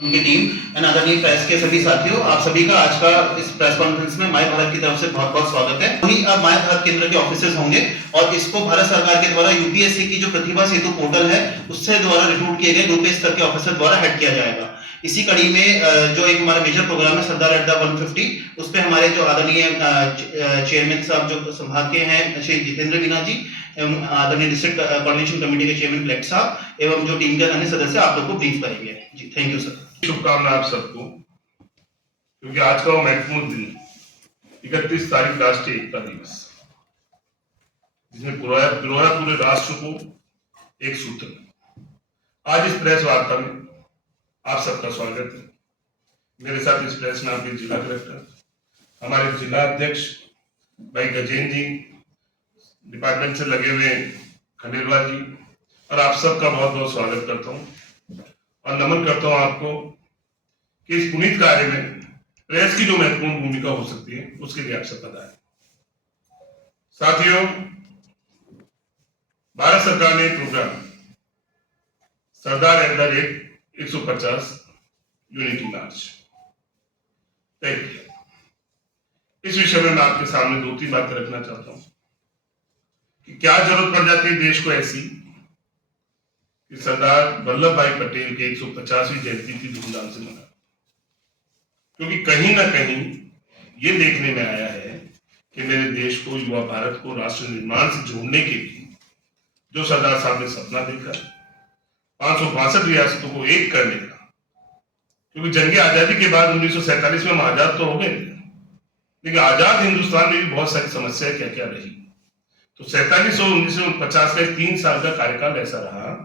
उनकी team and आदरणीय press के सभी साथियों, आप सभी का आज का इस प्रेस कॉन्फ्रेंस में माय भारत की तरफ से बहुत बहुत स्वागत है। वहीं अब माय भारत केंद्र के ऑफिसेज होंगे और इसको भारत सरकार के द्वारा यूपीएससी की जो प्रतिभा सेतु पोर्टल है उससे द्वारा रिक्रूट किए गए ग्रुप स्तर के ऑफिसर द्वारा हेड किया जाएगा। इसी कड़ी में जो एक हमारा मेजर प्रोग्राम है सरदार अड्डा 150, उस पर हमारे जो आदरणीय चेयरमैन साहब जो संभाग के हैं श्री जितेंद्र मीना जी, आदरणीय डिस्ट्रिक्ट कोऑर्डिनेशन कमेटी के चेयरमैन कलेक्टर साहब एवं जो टीम के अन्य सदस्य आप लोग को ब्रीफ करेंगे। जी थैंक यू सर। शुभकामनाएं आप सबको, क्योंकि आज का वो महत्वपूर्ण दिन 31 तारीख राष्ट्रीय एकता दिवस, जिसमें पूरे राष्ट्र को एक सूत्र में। आज इस प्रेस वार्ता में आप सबका स्वागत है। मेरे साथ इस प्रेस में आपके जिला कलेक्टर, हमारे जिला अध्यक्ष भाई गजेंद्र जी, डिपार्टमेंट से लगे हुए खंडेलवाल जी, और आप सबका बहुत बहुत स्वागत करता हूँ और नमन करता हूं आपको कि इस पुनीत कार्य में प्रेस की जो महत्वपूर्ण भूमिका हो सकती है उसके लिए आप सब बताएं। साथियों, भारत सरकार ने programme Sardar at the rate 150 unity march तय किया। इस विषय में मैं आपके सामने 2-3 बातें रखना चाहता हूं कि क्या जरूरत पड़ जाती है देश को ऐसी कि सरदार वल्लभ भाई पटेल के 150वीं जयंती की धूमधाम से मना, क्योंकि कहीं ना कहीं ये देखने में आया है कि मेरे देश को, युवा भारत को राष्ट्र निर्माण से जोड़ने के लिए जो सरदार साहब ने सपना देखा 562 रियासतों को एक करने का, क्योंकि जंग आजादी के बाद 1947 में हम आजाद तो हो गए, लेकिन आजाद हिंदुस्तान में भी बहुत सारी समस्याएं क्या क्या रही। तो 47 और 1950 का 3 साल का कार्यकाल ऐसा रहा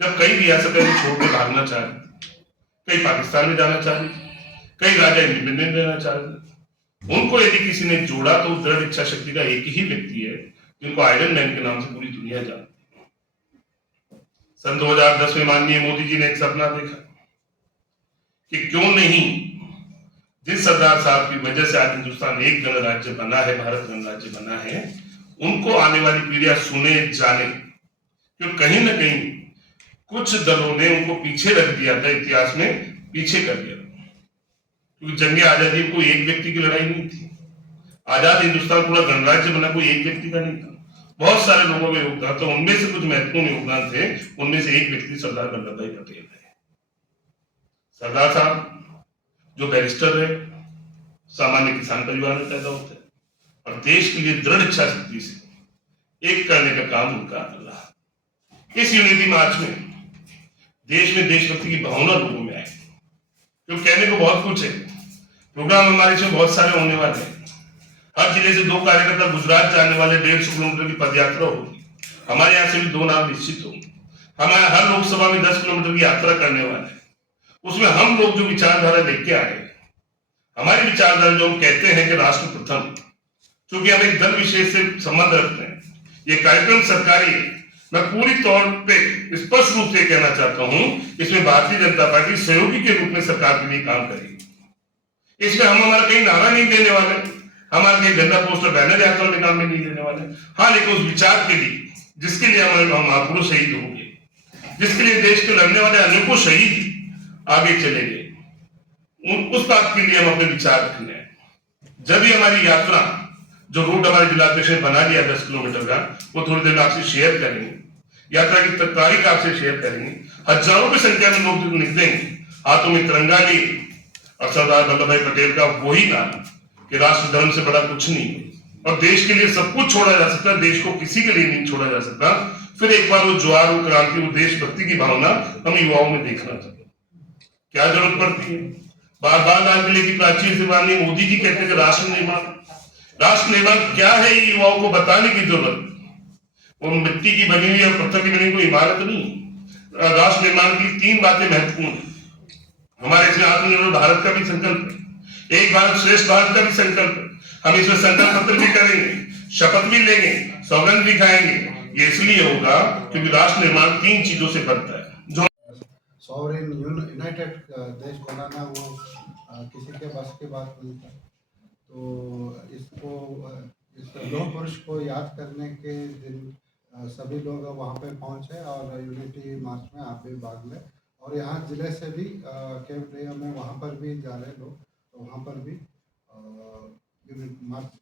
जब कई रियासतें छोड़ के भागना चाह रही, कई पाकिस्तान में जाना चाह रही, कई राजा इंडिपेंडेंट रहना चाह रहे। उनको यदि किसी ने जोड़ा तो दृढ़ इच्छा शक्ति का एक ही व्यक्ति है जिनको आयरन मैन के नाम से पूरी दुनिया जानती है। सन 2010 में माननीय मोदी जी ने एक सपना देखा कि क्यों नहीं, जिस सरदार साहब की वजह से आज हिंदुस्तान एक गणराज्य बना है, भारत गणराज्य बना है, उनको आने वाली पीढ़ियां सुने जाने, क्योंकि कहीं ना कहीं कुछ दलों ने उनको पीछे रख दिया था, इतिहास में पीछे कर दिया, क्योंकि जंग आजादी कोई एक व्यक्ति की लड़ाई नहीं थी। आजाद हिंदुस्तान पूरा गणराज्य बना कोई एक व्यक्ति का नहीं था, बहुत सारे लोगों का योगदान था। उनमें से कुछ महत्वपूर्ण योगदान थे, उनमें से एक व्यक्ति सरदार वल्लभ भाई पटेल है। सरदार साहब जो बैरिस्टर रहे, सामान्य किसान परिवार में पैदा होते और देश के लिए दृढ़ इच्छा शक्ति से एक करने का काम उनका रहा। इस यूनिटी मार्च में देश में देशभक्ति की भावना लोगों में आई, क्योंकि कहने को बहुत कुछ है। प्रोग्राम हमारे इसमें बहुत सारे होने वाले हैं। हर जिले से 2 कार्यकर्ता गुजरात जाने वाले 150 किलोमीटर की पदयात्रा होगी। हमारे यहाँ से भी 2 नाम निश्चित होंगे। हमारे हर लोकसभा में 10 किलोमीटर की यात्रा करने वाले हैं। उसमें हम लोग जो विचारधारा लेके आए, हमारी विचारधारा जो हम कहते हैं कि राष्ट्र प्रथम, क्योंकि हम एक दल विशेष से संबंध रखते हैं, ये कार्यक्रम सरकारी है। मैं पूरी तौर पे स्पष्ट रूप से कहना चाहता हूं, इसमें भारतीय जनता पार्टी सहयोगी के रूप में सरकार के लिए काम करेगी। इसमें हम हमारा कहीं नारा नहीं देने वाले, हमारा कहीं झंडा पोस्टर बैनर यात्रा में काम में नहीं देने वाले। हाँ, लेकिन उस विचार के लिए जिसके लिए हमारे महापुरुष शहीद हो गए, जिसके लिए देश के लड़ने वाले अनेकों शहीद आगे चले गए, उस बात के लिए हम अपने विचार रखने हैं। जब भी हमारी यात्रा, जो रूट हमारे जिलाध्यक्ष ने बना लिया 10 किलोमीटर का, वो थोड़ी देर में आपसे शेयर करेंगे। यात्रा की तारीख आपसे शेयर करेंगे। हजारों की संख्या में लोग निकलेंगे, हाथों में तिरंगा लिए, और सरदार वल्लभ भाई पटेल का वही नाम कि राष्ट्र धर्म से बड़ा कुछ नहीं है और देश के लिए सब कुछ छोड़ा जा सकता है, देश को किसी के लिए नहीं छोड़ा जा सकता। फिर एक बार वो ज्वार, वो क्रांति, वो देशभक्ति की भावना हम युवाओं में देखना चाहिए। क्या जरूरत पड़ती है? बार बार लाल किले की प्राचीर से माननीय मोदी जी कहते हैं कि राष्ट्र निर्माण क्या है, ये युवाओं को बताने की जरूरत। वो मिट्टी की बनी हुई और पत्थर की बनी कोई इमारत नहीं। राष्ट्र निर्माण की 3 बातें महत्वपूर्ण। हमारे इसमें आत्मनिर्भर भारत का भी संकल्प है, एक भारत श्रेष्ठ भारत का भी संकल्प है। हम इसमें संकल्प पत्र भी करेंगे, शपथ भी लेंगे, सौगंध भी खाएंगे। ये इसलिए होगा क्योंकि राष्ट्र निर्माण 3 चीजों से बनता है। जो सॉवरेन यूनाइटेड देश बनाना वो किसी के बस की बात नहीं था। तो इसको, इस लौह पुरुष को याद करने के दिन सभी लोग वहाँ पे पहुँचे और यूनिटी मार्च में आप भी भाग लें और यहाँ ज़िले से भी कैंप में वहाँ पर भी जा रहे लोग, तो वहाँ पर भी यूनिट मार्च